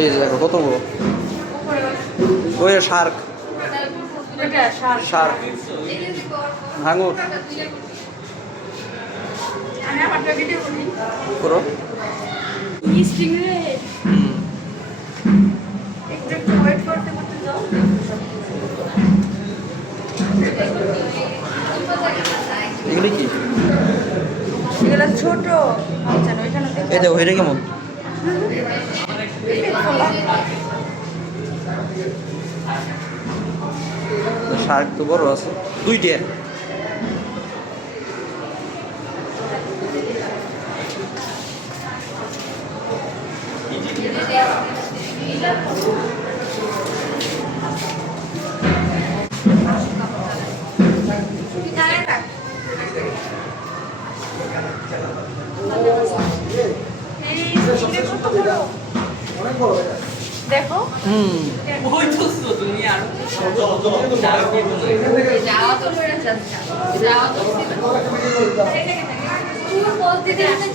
এই যে দেখো কত বড়। ওই শার্ক, শার্ক, হাঙর করো। এগুলি কি? এগুলো ছোট। এই দেখো এটা কেমন? শার্ক তো বড় আছে, দুইটা। দেখো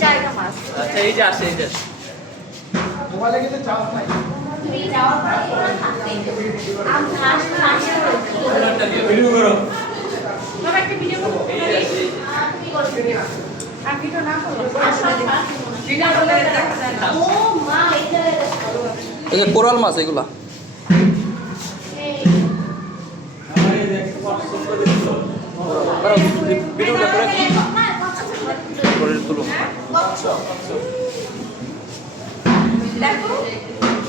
জায়গা মাছ। আচ্ছা এই যে আসে, এই যে ভিডিও করো। এই যে কোরাল মাছ এগুলা। ভিডিওটা করে তুলো।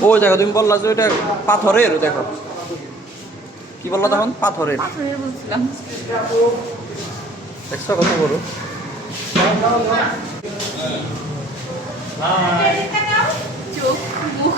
ওই দেখো তুমি বললা যে ওইটা পাথরের, দেখো কি বললা তখন? পাথরের। দেখছো কত বড়? চোখ মুখ